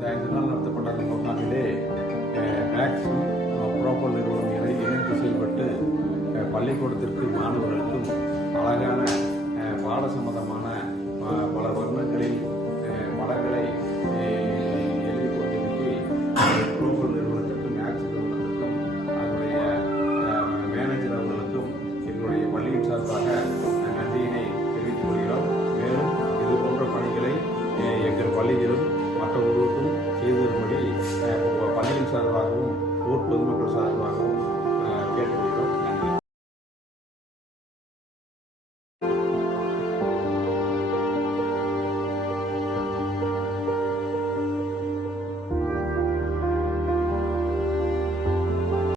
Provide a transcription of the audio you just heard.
இந்த 5 நாள் நடத்தப்பட்ட அந்த முகாமிலே மேக்ஸும் ப்ரோப்பர் நிறுவனம் இணைந்து செயல்பட்டு பள்ளிக்கூடத்திற்கு மாணவர்களுக்கும் அழகான பாட சம்பந்தமான பல வர்ணங்களில் படங்களை எழுதி கொடுத்ததற்கு ப்ரோப்பர் நிறுவனத்திற்கும் மேக்ஸ் நிறுவனத்திற்கும் அதனுடைய மேனேஜர் அவர்களுக்கும் எங்களுடைய பள்ளியின் சார்பாக நன்றியினை தெரிவித்துக் கொள்கிறோம். மேலும் இது போன்ற பணிகளை எங்கள் பள்ளியிலும் மற்ற ஊருக்கும் செய்து வரும்படி பள்ளியின் சார்பாகவும் ஊர் பொதுமக்கள் சார்பாகவும் கேட்டுக்கொள்கிறோம்.